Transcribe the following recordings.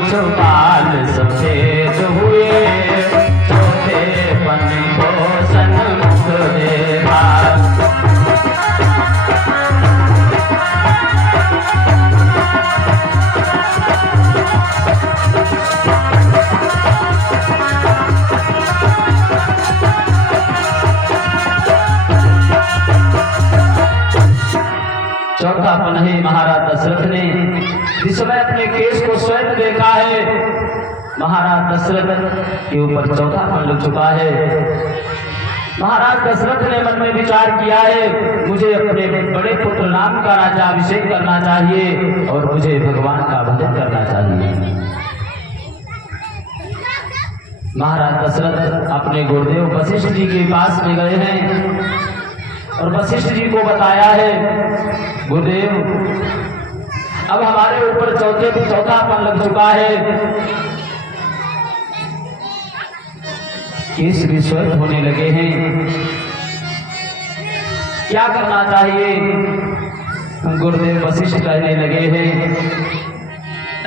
कुछ बाल सफेद हुए, चौथे पन को सन्मुख देखा। चौथा पन है महाराज दशरथ ने जिस समय अपने केस को स्वयं देखा है, महाराज दशरथ के ऊपर चौथा पन लग चुका है। महाराज दशरथ ने मन में विचार किया है, मुझे अपने बड़े पुत्र राम का राज्याभिषेक करना चाहिए और मुझे भगवान का भजन करना चाहिए। महाराज दशरथ अपने गुरुदेव वशिष्ठ जी के पास में गए हैं और वशिष्ठ जी को बताया है, गुरुदेव अब हमारे ऊपर चौथापन लग चुका है, केस भी स्वस्थ होने लगे हैं, क्या करना चाहिए। गुरुदेव वशिष्ठ कहने लगे हैं,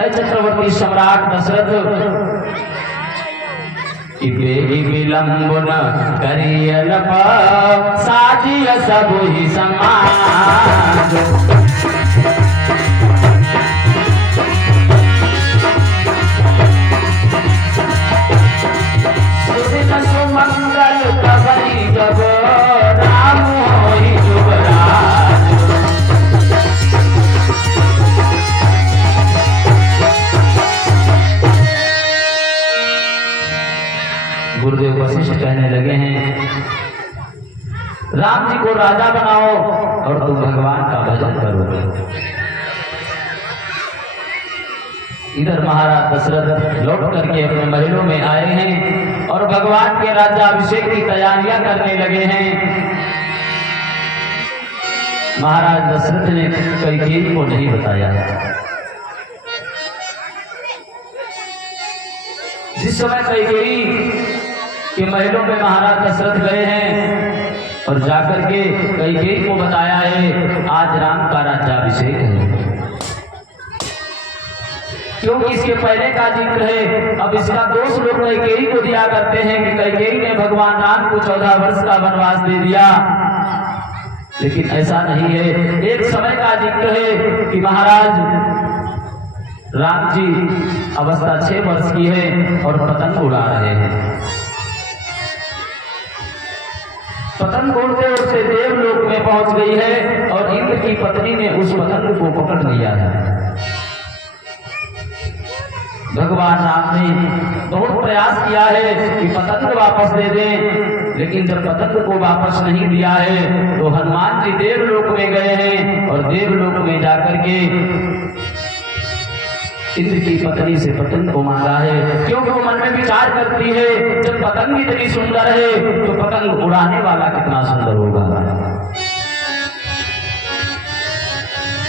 चक्रवर्ती सम्राट दशरथ विलंब न करियन साजिय सब ही समाज। सुदिन सुमंगल कबरी जब राम होई युवराज। गुरुदेव वशिष्ठ कहने लगे हैं, राम जी को राजा बनाओ और तुम भगवान का भजन करो। इधर महाराज दशरथ लौट करके अपने महलों में आए हैं और भगवान के राज्याभिषेक की तैयारियां करने लगे हैं। महाराज दशरथ ने कैकेयी को नहीं बताया। जिस समय कैकेयी के महलों में महाराज दशरथ गए हैं और जाकर के कैकेयी को बताया है, आज राम का राज्याभिषेक है। क्योंकि इसके पहले का जिक्र है, अब इसका दोष लोग कैकेयी को दिया करते हैं कि कैकेयी ने भगवान राम को 14 वर्ष का वनवास दे दिया, लेकिन ऐसा नहीं है। एक समय का जिक्र है कि महाराज राम जी अवस्था 6 वर्ष की है और पतंग उड़ा रहे हैं। पतंग उड़ते उड़ते देवलोक में पहुंच गई है और इंद्र की पत्नी ने उस पतंग को पकड़ लिया है। भगवान राम ने बहुत प्रयास किया है कि पतंग वापस दे दें, लेकिन जब पतंग को वापस नहीं दिया है तो हनुमान जी देवलोक में गए हैं और देवलोक में जाकर के इंद्र की पत्नी से पतंग को मांगा है। क्योंकि वो मन में विचार करती है, जब पतंग इतनी सुंदर है तो पतंग उड़ाने वाला कितना सुंदर होगा।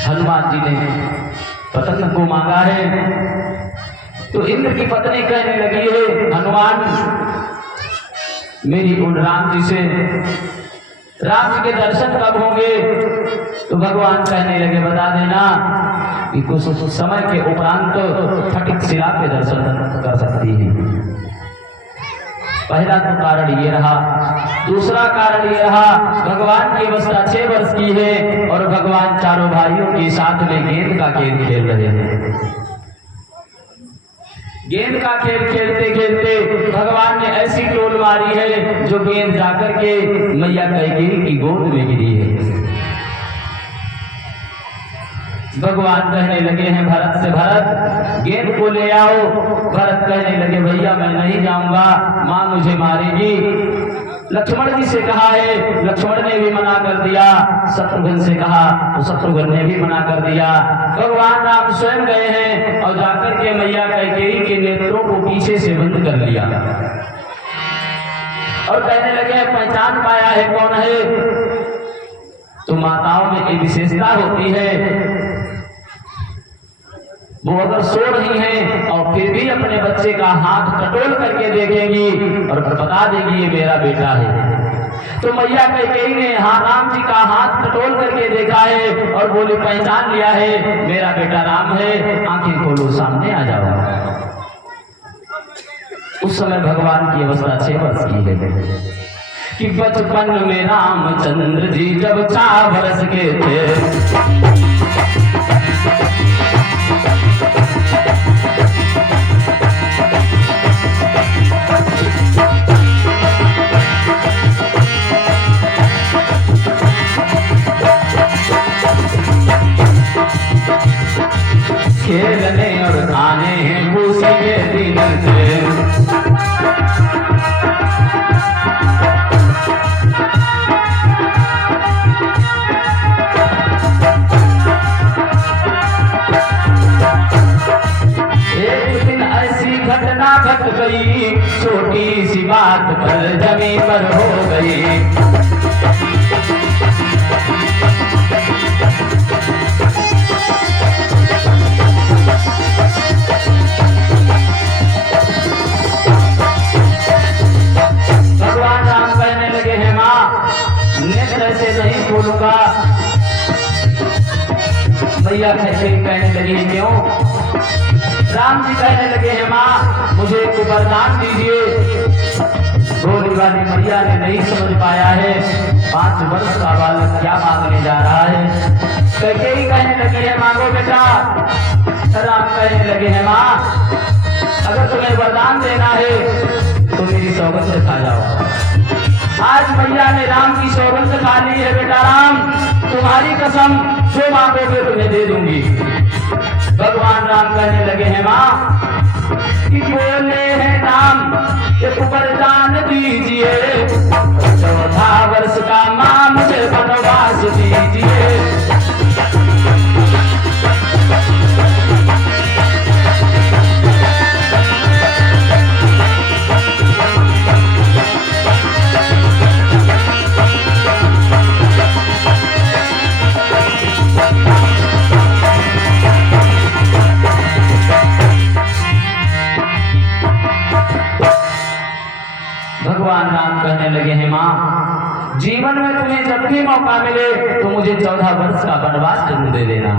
हनुमान जी ने पतंग को मांगा है तो इंद्र की पत्नी कहने लगी है, हनुमान मेरी उन राम जी से, राम जी के दर्शन कब होंगे। तो भगवान कहने लगे, बता देना कि कुछ समय के उपरांत फटिक शिला पे दर्शन कर सकती है। पहला तो कारण ये रहा। दूसरा कारण ये रहा, भगवान की अवस्था 6 वर्ष की है और भगवान चारों भाइयों के साथ में गेंद का खेल खेल रहे हैं। गेंद का खेल खेलते खेलते भगवान ने ऐसी टोल मारी है जो गेंद जाकर के मैया कैकेयी की गोद में गिरी है। भगवान कहने लगे हैं भरत से, भरत गेंद को ले आओ। भरत कहने लगे, भैया मैं नहीं जाऊंगा, मां मुझे मारेगी। लक्ष्मण जी से कहा है, लक्ष्मण ने भी मना कर दिया। शत्रुघ्न से कहा तो शत्रुघ्न ने भी मना कर दिया। भगवान राम स्वयं गए हैं और जाकर के मैया कैकेयी के नेत्रों को पीछे से बंद कर लिया और कहने लगे, पहचान पाया है कौन है। तो माताओं में एक विशेषता होती है, वो अगर सो रही हैं और फिर भी अपने बच्चे का हाथ टटोल करके देखेंगी और बता देगी ये मेरा बेटा है। तो मैया कैकेयी ने राम जी का हाथ टटोल करके देखा है और बोली, पहचान लिया है, मेरा बेटा राम है, आंखें खोलो, सामने आ जाओ। उस समय भगवान की अवस्था 6 वर्ष की है कि बचपन में रामचंद्र जी जब 4 वर्ष के थे, खेलने और खाने हैं खुशी के दिन से। एक दिन ऐसी घटना घट गई, छोटी सी बात पर जमीन पर हो गई। नेत्र से नहीं खोलूंगा। भैया कहने लगी है क्यों? राम जी कहने लगे हैं माँ मुझे एक वरदान दीजिए। भोली वाली मैया ने नहीं समझ पाया है 5 वर्ष का बालक क्या मांगने जा रहा है। कैकेयी कहने लगी है मांगो बेटा। राम कहने लगे हैं माँ अगर तुम्हें वरदान देना है तो मेरी सौगंध से खा जाओ। आज मैया ने राम की सौगंध खा ली है। बेटा राम तुम्हारी कसम जो मांगोगे तुम्हें दे दूंगी। भगवान राम कहने लगे हैं माँ कि बोले हैं राम एक वरदान दीजिए, 14 वर्ष का माँ मुझे वनवास दीजिए। भगवान राम कहने लगे हैं माँ जीवन में तुम्हें जब भी मौका मिले तो मुझे 14 वर्ष का वनवास जरूर दे देना।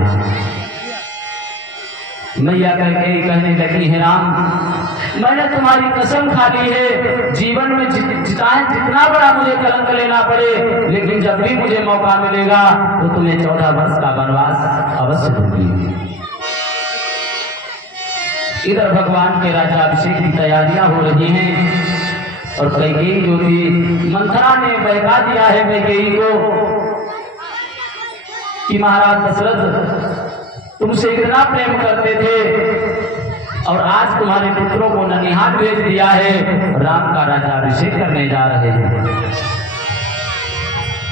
मैया कहने लगी है राम मैंने तुम्हारी कसम खा ली है, जीवन में चाहे जितना बड़ा मुझे कलंक लेना पड़े लेकिन जब भी मुझे मौका मिलेगा तो तुम्हें 14 वर्ष का वनवास अवश्य दूंगी। इधर भगवान के राज्याभिषेक की तैयारियां हो रही हैं और कैकेयी जो थी मंथरा ने बहका दिया है कैकेयी को कि महाराज दशरथ तुमसे इतना प्रेम करते थे और आज तुम्हारे पुत्रों को ननिहाल भेज दिया है, राम का राज्याभिषेक करने जा रहे हैं।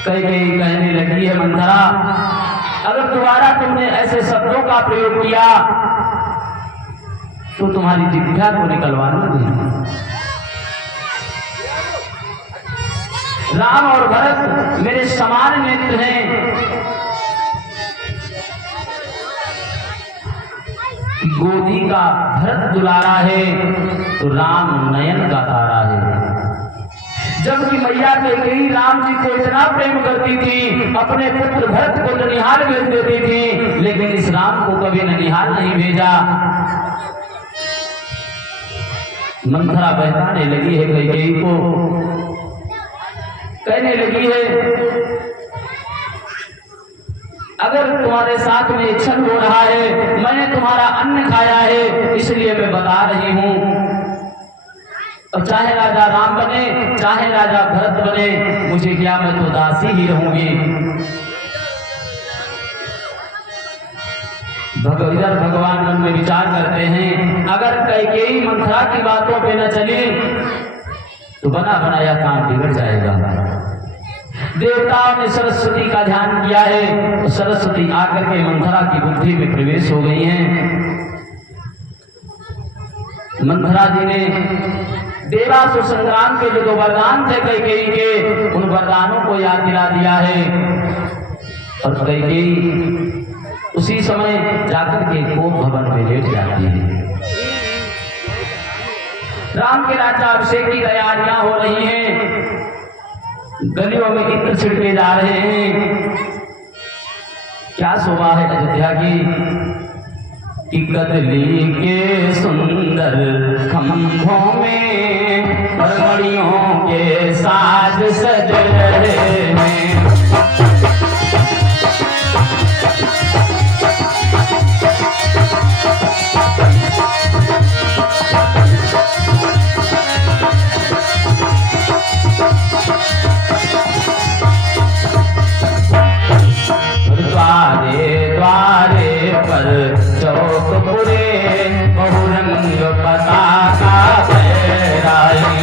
कैकेयी कहने लगी है मंथरा अगर दोबारा तुमने ऐसे शब्दों का प्रयोग किया तो तुम्हारी जिह्वा को निकलवा दूंगी। राम और भरत मेरे समान नेत्र हैं। गोदी का भरत दुलारा है तो राम नयन का तारा है। जबकि मैया कैकेयी राम जी को इतना प्रेम करती थी अपने पुत्र भरत को ननिहाल भेज देती थी लेकिन इस राम को कभी ननिहाल नहीं भेजा। मंथरा बहकाने लगी है कैकेयी को, कहने लगी है अगर तुम्हारे साथ में छल हो रहा है मैंने तुम्हारा अन्न खाया है इसलिए मैं बता रही हूं। और चाहे राजा राम बने चाहे राजा भरत बने मुझे क्या मैं तो दासी ही रहूंगी। इधर भगवान मन में विचार करते हैं अगर कैकेयी मंथरा की बातों पे न चली तो बना बनाया काम बिगड़ जाएगा। देवताओं ने सरस्वती का ध्यान किया है तो सरस्वती आकर के मंथरा की बुद्धि में प्रवेश हो गई हैं। मंथरा जी ने देवासुर संग्राम के जो वरदान थे कैकेयी के उन वरदानों को याद दिला दिया है और कैकेयी उसी समय जाकर के कोप भवन में लेट जाती है। राम के राज्याभिषेक की तैयारियां हो रही हैं, गलियों में इत्र छिड़के जा रहे हैं। क्या शोभा है अयोध्या की कि कदली के सुंदर खंभों में मड़ियों के साज सज रहे हैं। द्वारे द्वारे पर चौक पुरे बहुरंग पताका फहराए।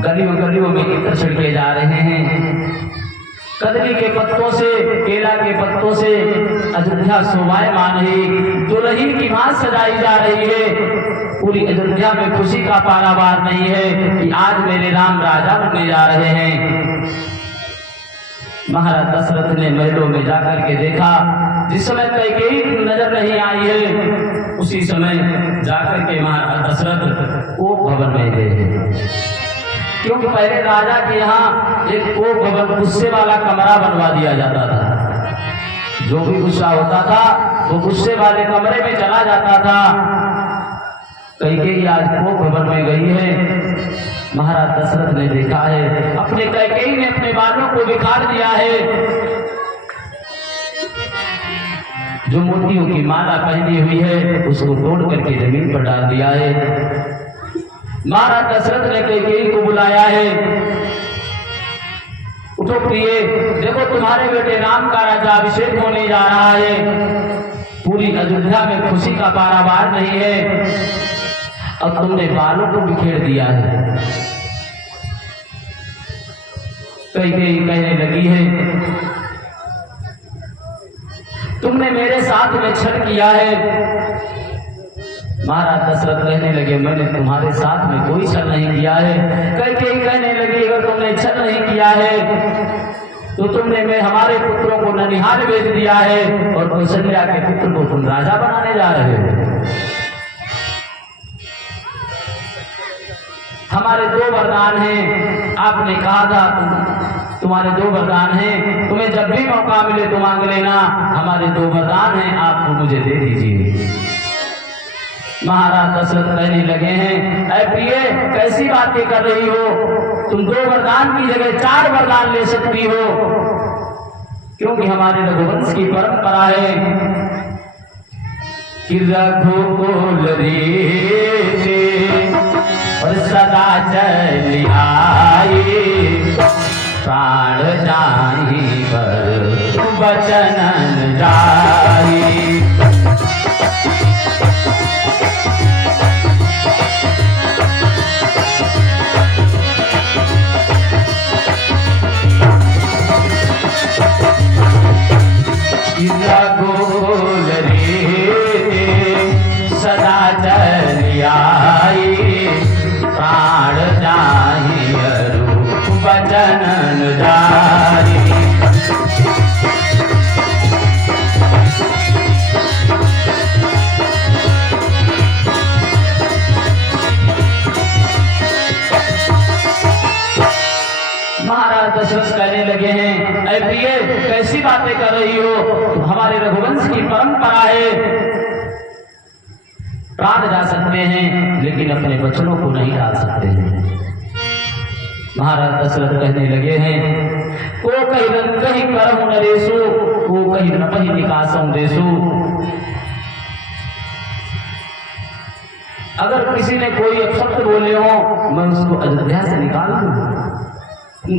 गलियों गलियों में इत्र छिड़के जा रहे हैं। कदली के पत्तों से, केला के पत्तों से अयोध्या शोभायमान है। दुल्हन की भांत सजाई जा रही है। पूरी अयोध्या में खुशी का पारावार नहीं है कि आज मेरे राम राजा बनने जा रहे हैं। महाराज दशरथ ने महलों में जाकर के देखा। जिस समय कैकेयी नजर नहीं आई है, उसी समय जाकर के महाराज दशरथ कोप भवन में गए। क्योंकि पहले राजा के यहाँ एक कोप भवन, गुस्से वाला कमरा बनवा दिया जाता था। जो भी गुस्सा होता था वो गुस्से वाले कमरे में चला जाता था। कैकेयी आज कोप भवन में गई है। महाराज दशरथ ने देखा है, अपने कैकेयी ने अपने बालों को बिखार दिया है। जो मोतियों की माला पहनी हुई है उसको तोड़ करके जमीन पर डाल दिया है। महाराज दशरथ ने कैकेयी को बुलाया है। उठो प्रिय, देखो तुम्हारे बेटे राम का राज्याभिषेक होने जा रहा है। पूरी अयोध्या में खुशी का पारावार नहीं है और तुमने बालों को बिखेर दिया है। कैकेयी कहने लगी है, तुमने मेरे साथ में छल किया है। महाराज दशरथ कहने लगे, मैंने तुम्हारे साथ में कोई छल नहीं किया है। कैकेयी कहने लगी, अगर तुमने छल नहीं किया है तो तुमने हमारे पुत्रों को ननिहाल भेज दिया है और कौशल्या के पुत्र को तुम राजा बनाने जा रहे हो। हमारे दो वरदान हैं। आपने कहा था तुम्हारे दो वरदान हैं, तुम्हें जब भी मौका मिले तो मांग लेना। हमारे दो वरदान हैं, आपको मुझे दे दीजिए। महाराज दशरथ कहने लगे हैं, ऐ प्रिय, कैसी बातें कर रही हो? तुम दो वरदान की जगह 4 वरदान ले सकती हो, क्योंकि हमारे रघुवंश की परंपरा है कि रघुकुल रीति और सदा चली आई, प्राण जाहि पर वचन जाई। रघुकुल रीति सदा चली आई, प्राण जाहि वचन जाई। महाराज दशरथ कहने लगे हैं, ऐ प्रिय, कैसी बातें कर रही हो? तो हमारे रघुवंश की परंपरा है, प्राण जा सकते हैं लेकिन अपने बचनों को नहीं डाल सकते हैं। महाराज दशरथ कहने लगे हैं, को कहीं करहु नरेशु, को कहीं नपहि निकासौ देशु। अगर किसी ने कोई अपशब्द बोले हो, मैं उसको अयोध्या से निकाल दूं।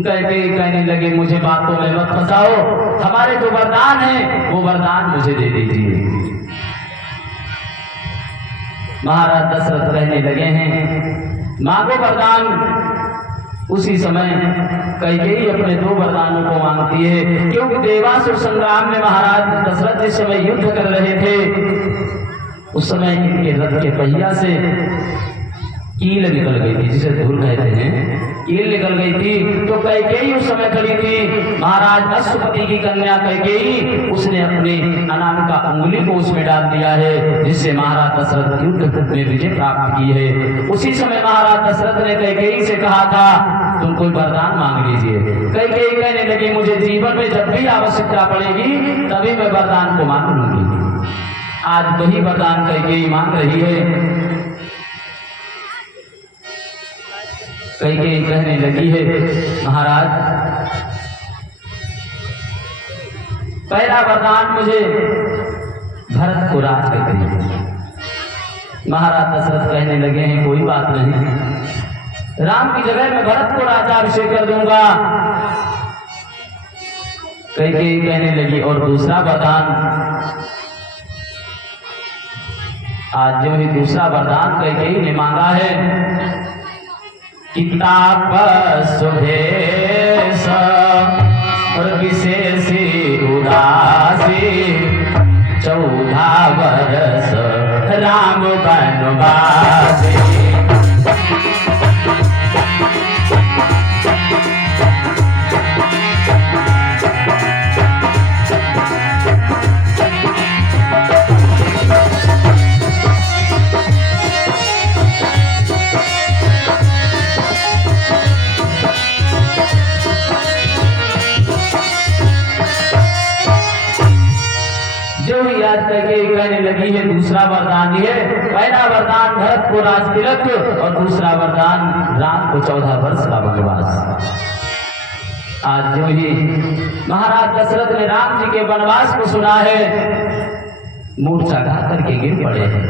कैकेयी कहने लगे, मुझे बातों में मत फंसाओ, हमारे जो वरदान हैं वो वरदान मुझे दे दीजिए। महाराज दशरथ कहने लगे हैं, मांगो वरदान। उसी समय कैकेयी अपने 2 वरदानों को मांगती है, क्योंकि देवासुर संग्राम में महाराज दशरथ जिस समय युद्ध कर रहे थे उस समय इनके रथ के पहिया से कील निकल गई थी, जिसे धूल कहते हैं। कील निकल गई थी तो कैकेयी उस समय खड़ी थी। महाराज अश्वपति की कन्या कैकेयी, उसने अपने अपने अनामिका उंगली को उसमें डाल दिया है, जिससे महाराज दशरथ युद्ध में विजय प्राप्त की है। उसी समय महाराज दशरथ ने कैकेयी से कहा था तुम कोई वरदान मांग लीजिए। कैकेयी कहने लगी मुझे जीवन में जब भी आवश्यकता पड़ेगी तभी मैं वरदान को मांग लूंगी। आज वही वरदान कैकेयी मांग रही है। कैकेयी कहने लगी है महाराज पहला वरदान मुझे भरत को राज कर दीजिए। महाराज दशरथ कहने लगे हैं कोई बात नहीं, राम की जगह मैं भरत को राज्याभिषेक कर दूंगा। कैकेयी कहने लगी और दूसरा वरदान। आज जो ही दूसरा वरदान कैकेयी ने मांगा है किताब सुभेश और विशेषी उदासी 14 वर्ष राम बनवासी। कहने लगी है दूसरा वरदान ये, पहला वरदान भरत को राज तिलक और दूसरा वरदान राम को 14 वर्ष का वनवास। आज जो ही महाराज दशरथ ने राम जी के वनवास को सुना है मूर्छा गा करके गिर पड़े हैं।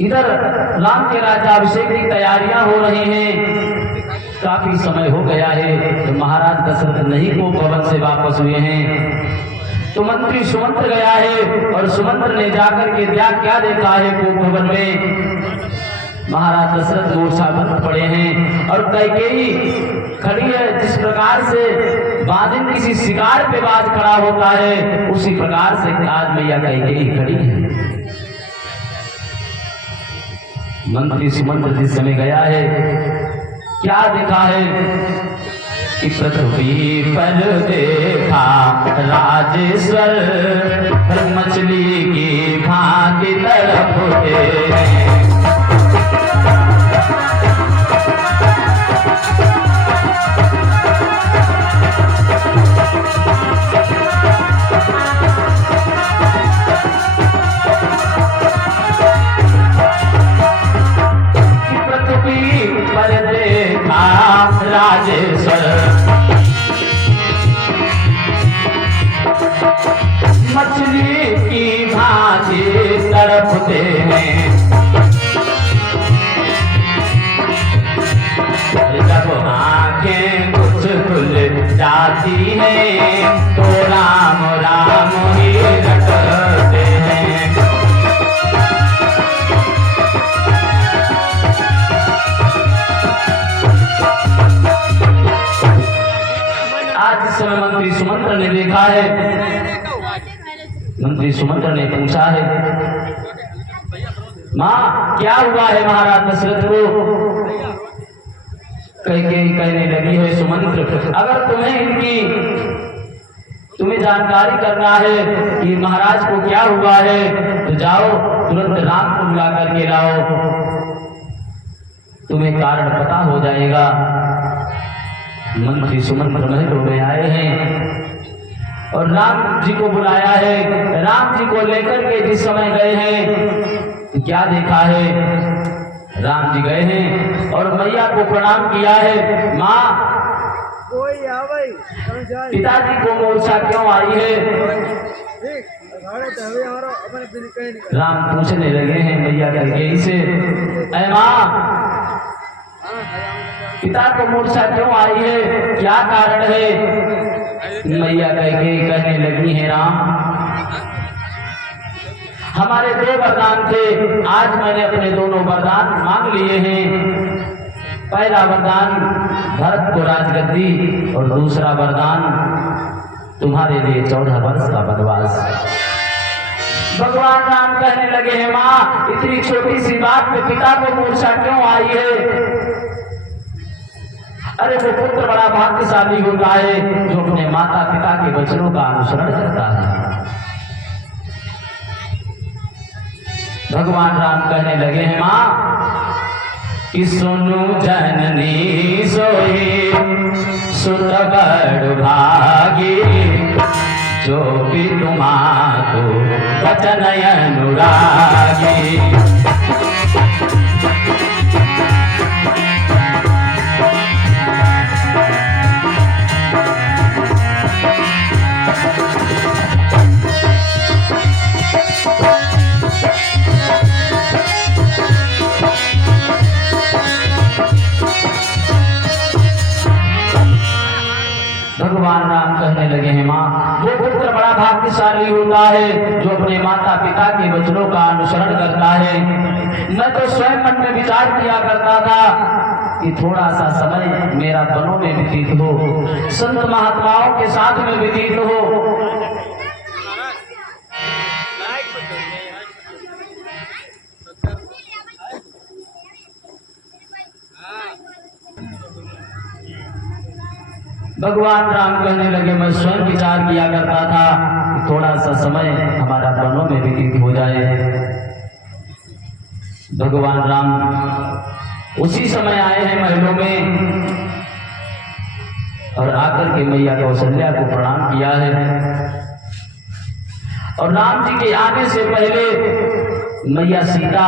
इधर राम के राज्याभिषेक की तैयारियां हो रही हैं। काफी समय हो गया है तो महाराज दशरथ नहीं को भवन से वापस हुए हैं। तो मंत्री सुमंत्र गया है और सुमंत्र ने जाकर के क्या देखा है को भवन में महाराज दशरथ मूर्छाबंद पड़े हैं और कैकेयी खड़ी है। जिस प्रकार से बाजिन किसी शिकार पे बाज खड़ा होता है उसी प्रकार से आज मैया कैकेयी खड़ी है। मंत्री सुमंत्र जिस समय गया है क्या देखा है कि पृथ्वी पर देखा राजेश्वर मछली की भांति तड़पते। राजेश्वर मछली की भांति तड़पते हैं। जब आंखें कुछ खुल जाती हैं तो राम राम ही रटते हैं। समय मंत्री सुमंत्र ने देखा है, मंत्री सुमंत्र ने पूछा है माँ क्या हुआ है महाराज दशरथ को। कैकेयी कहने लगी है सुमंत्र अगर तुम्हें जानकारी करना है कि महाराज को क्या हुआ है तो जाओ तुरंत राम को बुला करके लाओ, तुम्हें कारण पता हो जाएगा। मंत्री सुमंत्र महल में आए हैं और राम जी को बुलाया है। राम जी को लेकर के जिस समय गए हैं तो क्या देखा है राम जी गए हैं और मैया को प्रणाम किया है। माँ पिताजी को मूर्छा क्यों आई है। राम पूछने लगे हैं मैया कैकेयी से ऐ माँ पिता को मूर्छा क्यों आई है, क्या कारण है। मैया कैकेयी कहने लगी है राम हमारे 2 वरदान थे, आज मैंने अपने दोनों वरदान मांग लिए हैं। पहला वरदान भरत को राजगद्दी और दूसरा वरदान तुम्हारे लिए 14 वर्ष का वनवास। भगवान राम कहने लगे हैं माँ इतनी छोटी सी बात में पिता को मूर्छा क्यों आई है। अरे वो पुत्र बड़ा भाग्यशाली होता है जो अपने माता पिता के वचनों का अनुसरण करता है। भगवान राम कहने लगे हैं मां कि सुनु जननी सोई सुत बड़ भागी जो भी तुम्हारो वचन अनुरागी। भगवान राम कहने लगे हैं मां वो पुत्र बड़ा भाग्यशाली होता है जो अपने माता पिता के वचनों का अनुसरण करता है। मैं तो स्वयं मन में विचार किया करता था कि थोड़ा सा समय मेरा वनों में व्यतीत हो, संत महात्माओं के साथ में व्यतीत हो। भगवान राम कहने लगे मैं स्वयं विचार किया करता था कि थोड़ा सा समय हमारा वनों में व्यतीत हो जाए। भगवान राम उसी समय आए हैं महलों में और आकर के मैया कौशल्या को प्रणाम किया है। और राम जी के आने से पहले मैया सीता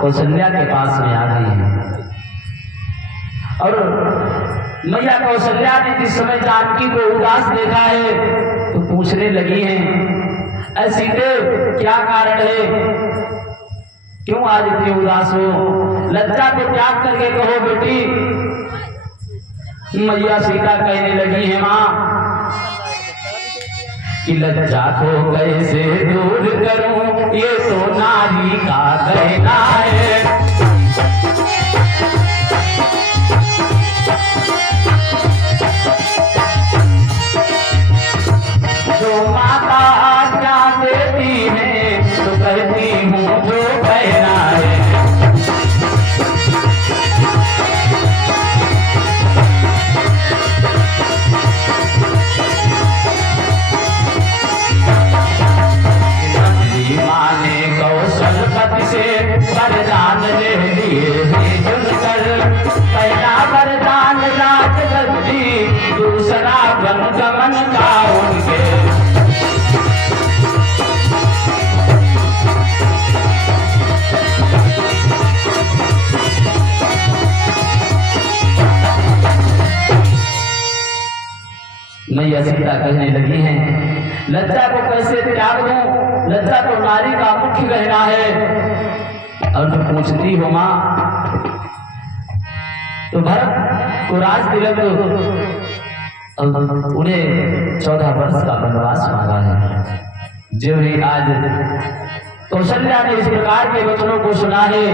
कौशल्या के पास में आ गई है। और मैया कौशल्या ने जिस समय जानकी को उदास देखा है तो पूछने लगी हैं ऐसी देव क्या कारण है, क्यों आज इतने उदास हो, लज्जा को त्याग करके कहो बेटी। मैया सीता कहने लगी है मां कि लज्जा को कैसे दूर करूं, ये तो नारी का कहना है। जो माता आज्ञा देती है तो कहती हूँ जो कहना है। माँ ने कौशलपति से वरदान ले लिए जुलकर, पहला वरदान राजगद्दी, दूसरा वन गमन का उनके। मैया सीता कहने लगी हैं लज्जा को कैसे त्याग दूं, लज्जा तो नारी का मुख्य गहना है। और जो पूछती हो मां तो भरत को राज तिलक उन्हें 14 वर्ष का वनवास मांगा है। जो ही आज कौशल्या ने इस प्रकार के वचनों को सुना है,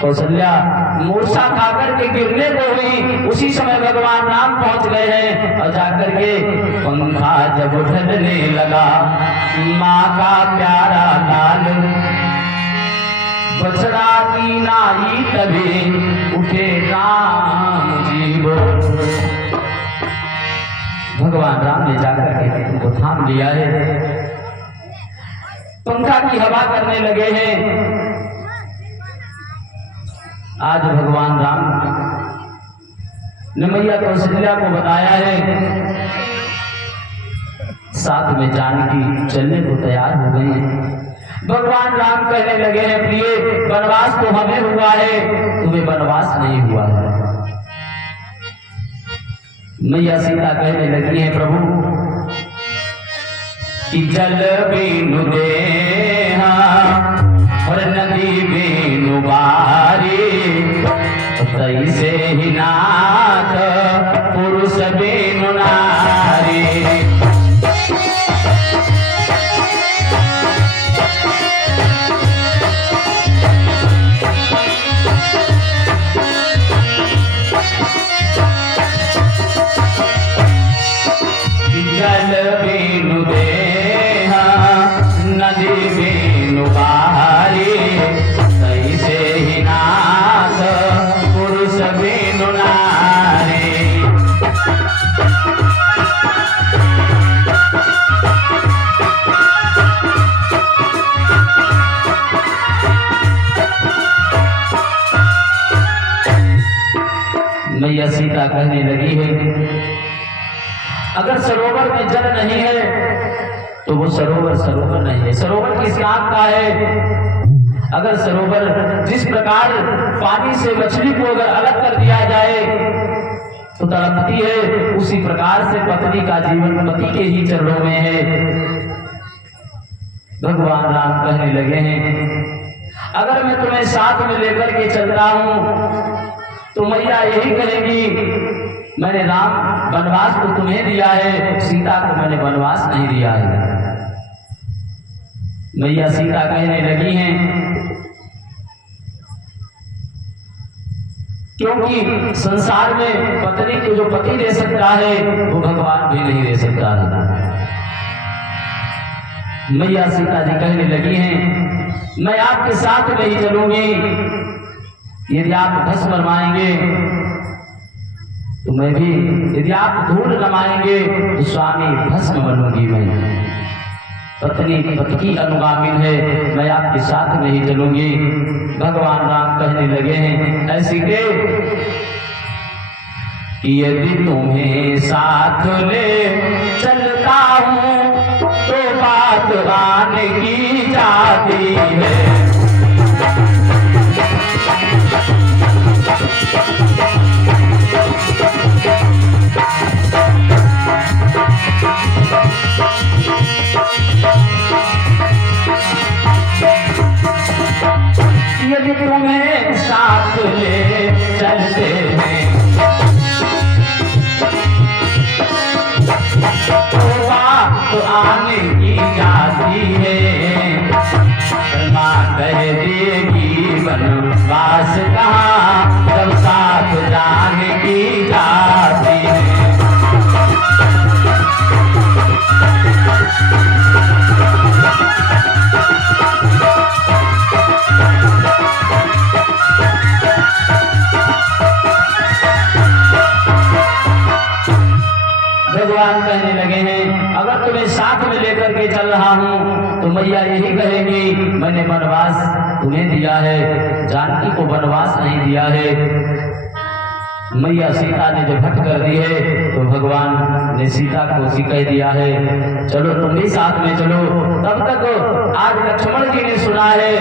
कौशल्या मूर्छा खाकर के गिरने को हुई, उसी समय भगवान राम पहुंच गए हैं। और जाकर के पंखा जब ढलने लगा, माँ का प्यारा लाल बछड़ा की नाई तभी उठे राम जी बोल। भगवान राम ने जाकर के उनको थाम लिया है, पंखा की हवा करने लगे हैं। आज भगवान राम ने मैया कौशल्या को बताया है, साथ में जानकी चलने को तैयार हो गई है। भगवान राम कहने लगे हैं प्रिय वनवास तो हमें हुआ है, तुम्हें वनवास नहीं हुआ है। मैया सीता कहने लगी है प्रभु कि जल बीनु देहा और नदी बीनु बारी, तैसे ही नाथ पुरुष बीनु नारी। जल बीनु देहा नदी बीनु बारी, तैसे ही नाथ पुरुष बीनु नारी। सीता कहने लगी है, अगर सरोवर में जल नहीं है तो वो सरोवर सरोवर नहीं है। सरोवर किस काम का है? अगर सरोवर जिस प्रकार पानी से मछली को अगर अलग कर दिया जाए तो तड़पती है, उसी प्रकार से पत्नी का जीवन पति के ही चरणों में है। भगवान राम कहने लगे हैं, अगर मैं तुम्हें साथ में लेकर के चल रहा हूं तो मैया यही कहेगी, मैंने राम वनवास तो तुम्हें दिया है, सीता को मैंने वनवास नहीं दिया है। मैया सीता कहने लगी हैं, क्योंकि संसार में पत्नी को जो पति दे सकता है वो भगवान भी नहीं दे सकता है। मैया सीता जी कहने लगी हैं, मैं आपके साथ में ही चलूंगी, यदि आप भस्म रमाएंगे तो मैं भी, यदि आप धूल रमाएंगे तो स्वामी भस्म बनूंगी मैं। पत्नी पति की अनुगामी है, मैं आपके साथ में ही चलूंगी। भगवान राम कहने लगे हैं, ऐसी के कि यदि तुम्हें साथ ले चलता हूं तो बात आने की जाती है। यदि तुम्हें साथ ले चलते हैं तो बात आने की जाती है। माँ कह देगी वनवास कहाँ, जब साथ जाने की जाती है। भगवान कहने लगे हैं, अगर तुम्हें साथ में लेकर के चल रहा हूं तो मैया यही कहेगी, मैंने वनवास तुम्हें दिया है, जानकी को वनवास नहीं दिया है। मैया सीता ने जब हट कर दी है तो भगवान ने सीता को उसी कह दिया है, चलो तुम भी साथ में चलो। तब तक आज लक्ष्मण जी ने सुना है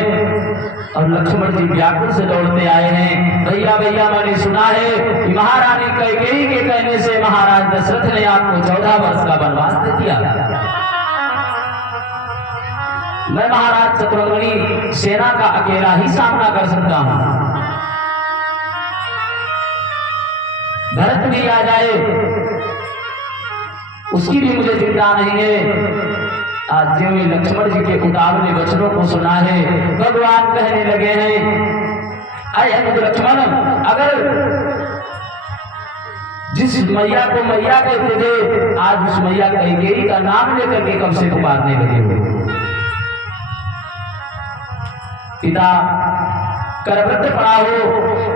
और लक्ष्मण जी व्याकुल से दौड़ते आए हैं, भैया भैया मैंने सुना है कि महारानी कैकेयी के कहने से महाराज दशरथ ने आपको 14 वर्ष का वनवास दे दिया। मैं महाराज शत्रुघ्न सेना का अकेला ही सामना कर सकता हूं, भरत भी आ जाए उसकी भी मुझे चिंता नहीं है। आज जो लक्ष्मण जी के उतावले वचनों को सुना है, भगवान कहने लगे हैं, अरे लक्ष्मण, अगर जिस मैया को मैया कहते थे आज उस मैया कैकेयी का नाम लेकर के कब से पुकारने लगे हो। पिता करवृत्त पड़ा हो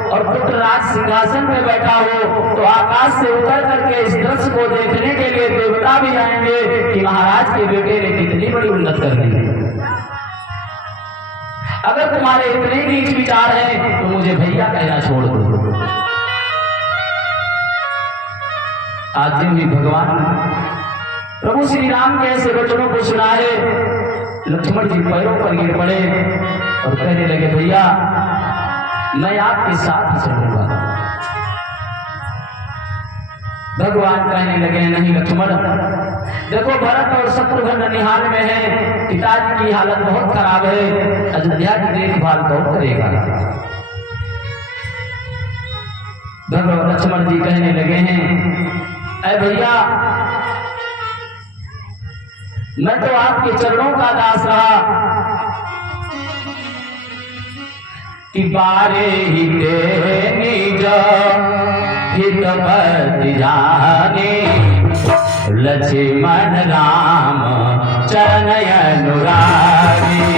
और पुत्र राज सिंहासन में बैठा हो तो आकाश से उतर करके इस दृश्य को देखने के लिए देवता भी आएंगे कि महाराज के बेटे ने कितनी बड़ी उन्नत कर दी। अगर तुम्हारे इतने नीच विचार हैं तो मुझे भैया कहना छोड़ दो। आज भी भगवान प्रभु श्री राम के ऐसे वचनों को सुना है, लक्ष्मण जी पैरों पर गिर पड़े और कहने लगे, भैया मैं आपके साथ ही चलूंगा। भगवान कहने लगे, नहीं लक्ष्मण, देखो भरत और शत्रुघ्न निहाल में है, पिताजी की हालत बहुत खराब है, अयोध्या की देखभाल कौन करेगा। भगवान लक्ष्मण जी कहने लगे हैं, अरे भैया मैं तो आपके चरणों का दास रहा कि बारे ही निज हितपति जाने, लक्ष्मण राम चरण अनुरागी।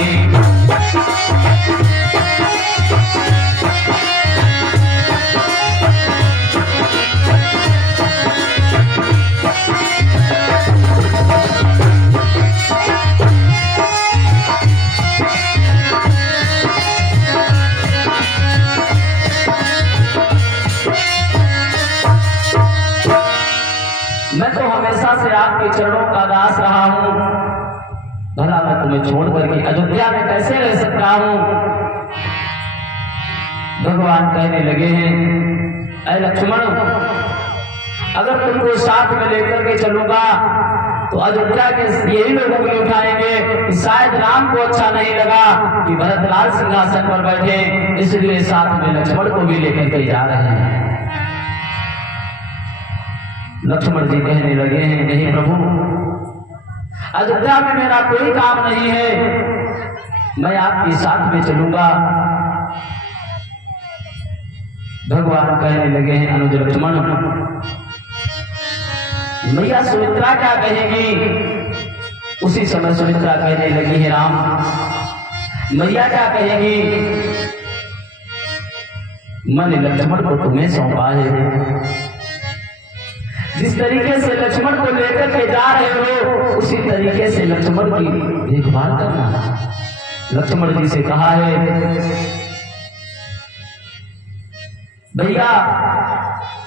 मैं तो हमेशा से आपके चरणों का दास रहा हूं, भला मैं तुम्हें छोड़ करके अयोध्या में कैसे रह सकता हूं। भगवान कहने लगे हैं, ऐ लक्ष्मण, अगर तुमको साथ में लेकर के चलूंगा तो अयोध्या के यही लोग उंगली उठाएंगे कि शायद राम को अच्छा नहीं लगा कि भरतलाल सिंहासन पर बैठे, इसलिए साथ में लक्ष्मण को भी लेकर के जा रहे हैं। लक्ष्मण जी कहने लगे हैं, नहीं प्रभु, अयोध्या में मेरा कोई काम नहीं है, मैं आपके साथ में चलूंगा। भगवान कहने लगे हैं, अनुज लक्ष्मण, मैया सुमित्रा क्या कहेगी। उसी समय सुमित्रा कहने लगी है, राम, मैया क्या कहेगी। मैंने लक्ष्मण को तुम्हें सौंपा है, जिस तरीके से लक्ष्मण को लेकर के जा रहे हो उसी तरीके से लक्ष्मण की देखभाल करना। लक्ष्मण जी से कहा है, भैया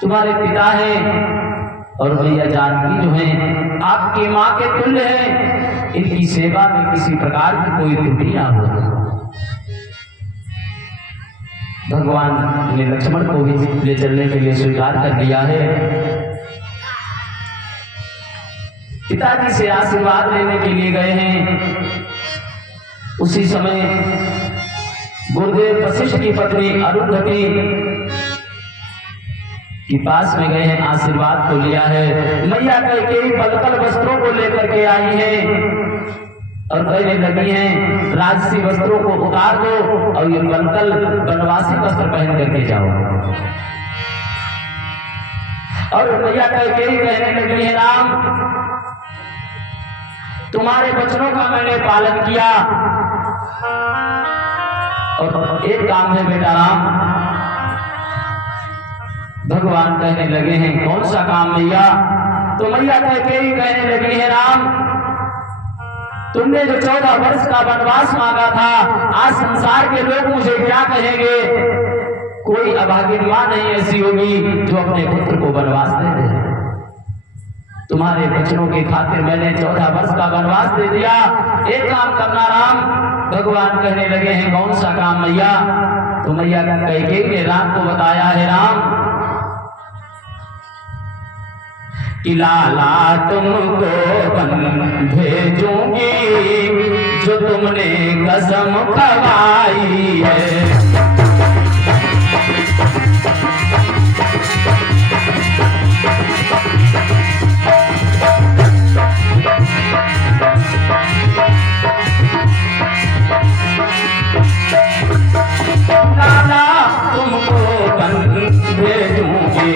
तुम्हारे पिता हैं और भैया जानकी जो है आपकी मां के तुल्य है, इनकी सेवा में किसी प्रकार की कोई त्रुटि ना हो। भगवान ने लक्ष्मण को भी ले चलने के लिए स्वीकार कर लिया है। पिताजी से आशीर्वाद लेने के लिए गए हैं। उसी समय गुरुदेव वशिष्ठ की पत्नी अरुंधति के पास में गए हैं, आशीर्वाद को लिया है। मैया कैकेयी बलकल वस्त्रों को लेकर के आई है और कहने लगी हैं, राजसी वस्त्रों को उतार दो और ये बलकल बनवासी वस्त्र पहन करके जाओ। और मैया कैकेयी कहने लगी है, राम, तुम्हारे वचनों का मैंने पालन किया और एक काम है बेटा राम। भगवान कहने लगे हैं, कौन सा काम मैया। तो मैया कैकेयी कहने लगी है, राम, तुमने जो 14 वर्ष का वनवास मांगा था, आज संसार के लोग मुझे क्या कहेंगे। कोई अभागिन मां नहीं ऐसी होगी जो अपने पुत्र को वनवास दे दे। तुम्हारे वचनों के खातिर मैंने 14 वर्ष का वनवास दे दिया। एक काम करना राम। भगवान कहने लगे हैं, कौन सा काम मैया। तो मैया कैकेयी ने राम को बताया है, राम, कि लाला तुमको बन भेजूंगी जो तुमने कसम खवाई है। लाला तुमको बन भेजूंगी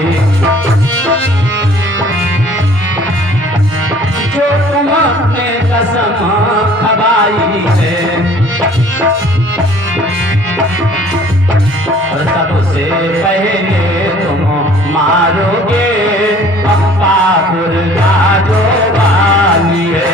जो तुमने कसम खवाई है। और सबसे पहले तुम मारोगे पंपापुर का जो बाली है।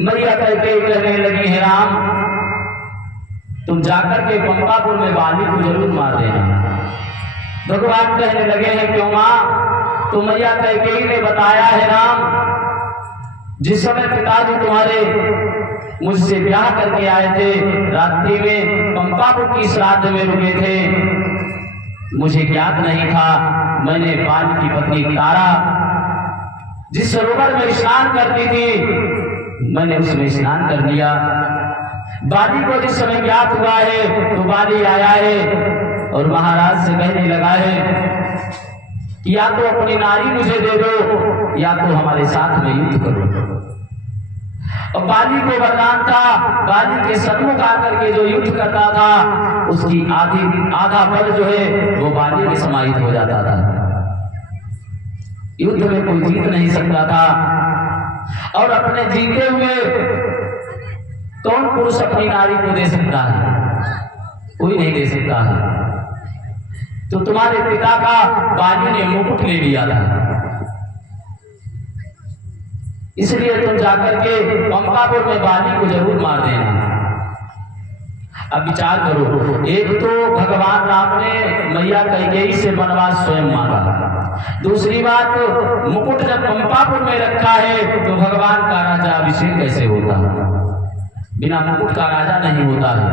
मैया कैकेयी कहने लगी है, राम, तुम जाकर के पंपापुर में बाली को जरूर मार देना। भगवान कहने लगे हैं, क्यों मां। तो मैया कैकेयी ने बताया है, राम, जिस समय पिताजी तुम्हारे मुझसे ब्याह करके आए थे, रात्रि में पंपापुर की श्राद्ध में रुके थे, मुझे ज्ञात नहीं था। मैंने बाली की पत्नी तारा जिस सरोवर में स्नान करती थी, मैंने उसमें स्नान कर लिया। बाली को जिस समय ज्ञात हुआ है तो बाली आया है और महाराज से कहने लगा है कि या तो अपनी नारी मुझे दे दो या तो हमारे साथ में युद्ध करो। और बाली को वरदान था, बाली के सन्मुख आकर के जो युद्ध करता था उसकी आधा बल जो है वो बाली में समाहित हो जाता था। युद्ध में कोई जीत नहीं सकता था। और अपने जीते हुए कौन पुरुष अपनी नारी को दे सकता है, कोई नहीं दे सकता है। तो तुम्हारे पिता का बाली ने मुकुट ले लिया था। इसलिए तुम जाकर के पंपापुर में बाली को जरूर मार देना। अब विचार करो, एक तो भगवान राम ने मैया कैकेयी से वनवास स्वयं मांगा, दूसरी बात मुकुट जब पंपापुर में रखा है तो भगवान का राजा अभिषेक कैसे होता है? बिना मुकुट का राजा नहीं होता है।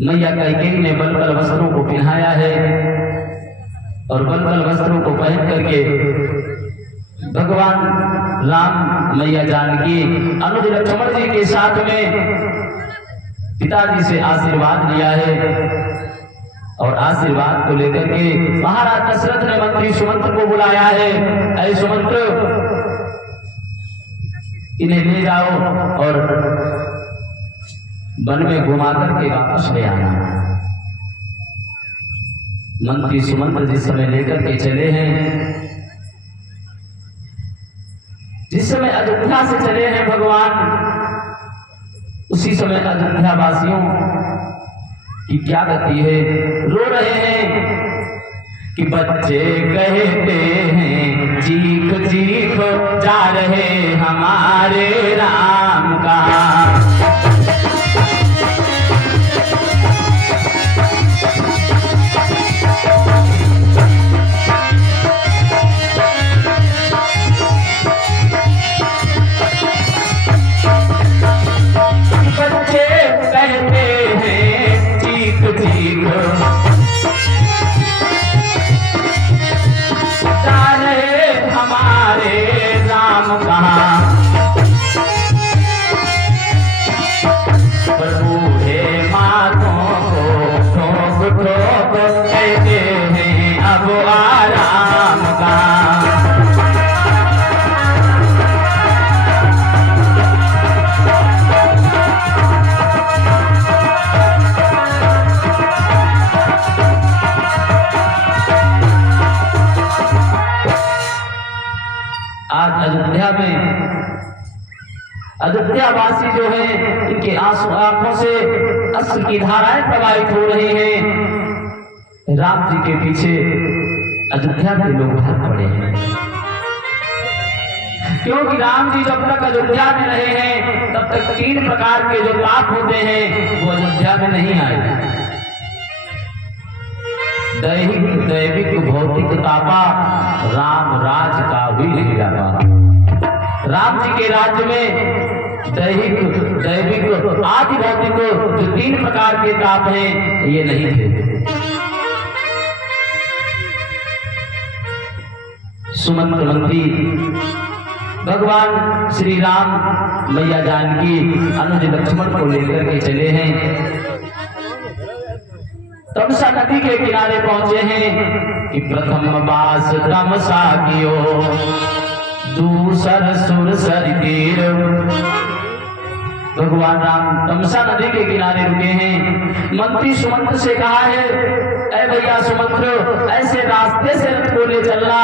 मैया कैकेयी ने बल बल वस्त्रों को पहनाया है और बल बल वस्त्रों को पहन करके भगवान राम, मैया जानकी, अनुज लक्ष्मण जी के साथ में पिताजी से आशीर्वाद लिया है और आशीर्वाद को लेकर के महाराज दशरथ ने मंत्री सुमंत्र को बुलाया है। ऐ सुमंत्र, इन्हें ले जाओ और वन में घुमा करके वापस ले आना। मंत्री सुमंत्र जिस समय लेकर के चले हैं, जिस समय अयोध्या से चले हैं भगवान, उसी समय अयोध्या वासियों की क्या गति है? रो रहे हैं कि बच्चे कहते हैं चीख चीख जा रहे हमारे राम का। अयोध्यावासी जो है, इनके आंखों से अश्रु की धाराएं प्रवाहित हो रही हैं। राम जी के पीछे अयोध्या के लोग भाग पड़े हैं, क्योंकि राम जी जब तक अयोध्या में रहे हैं तब तक 3 प्रकार के जो पाप होते हैं वो अयोध्या में नहीं आए। दैहिक, दैविक, भौतिक तापा राम राज का भी नहीं जाता। राम जी के राज्य में दैहिक, दैविक, आदि भौतिक जो 3 प्रकार के ताप हैं ये नहीं थे। सुमंत्र मंत्री भगवान श्री राम, मैया जानकी, अनुज लक्ष्मण को लेकर के चले हैं। तमसा नदी के किनारे पहुंचे हैं कि प्रथम बास तमसा कियो, दूसर सुरसर तीर। भगवान राम तमसा नदी के किनारे रुके हैं। मंत्री सुमंत्र से कहा है, ऐ भैया सुमंत्र, ऐसे रास्ते से रथ को ले चलना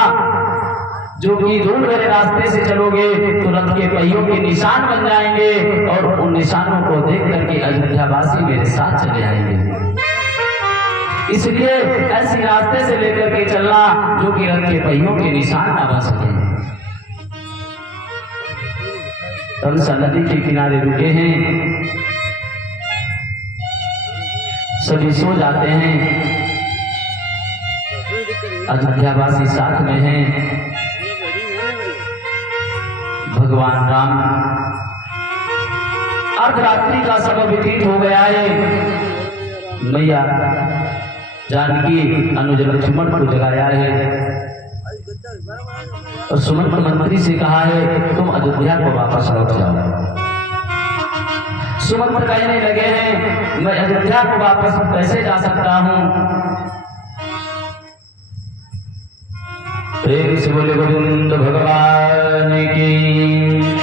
जो कि दूर भरे रास्ते से चलोगे तो रथ के पहियों के निशान बन जाएंगे और उन निशानों को देख करके अयोध्यावासी मेरे साथ चले आएंगे। इसलिए ऐसी रास्ते से लेकर के चलना जो कि रथ के पहियों के निशान न बन सके। तमसा नदी के किनारे रुके हैं, सभी सो जाते हैं, अयोध्यावासी साथ में हैं। भगवान राम, अर्धरात्रि का समय व्यतीत हो गया है। मैया जानकी अनुज लक्ष्मण को जगाया है और सुमंत्र मंत्री से कहा है तुम अयोध्या को वापस लौट जाओ। सुमंत्र कहने लगे हैं मैं अयोध्या को वापस कैसे जा सकता हूं? प्रेम से बोले गोविंद भगवान की।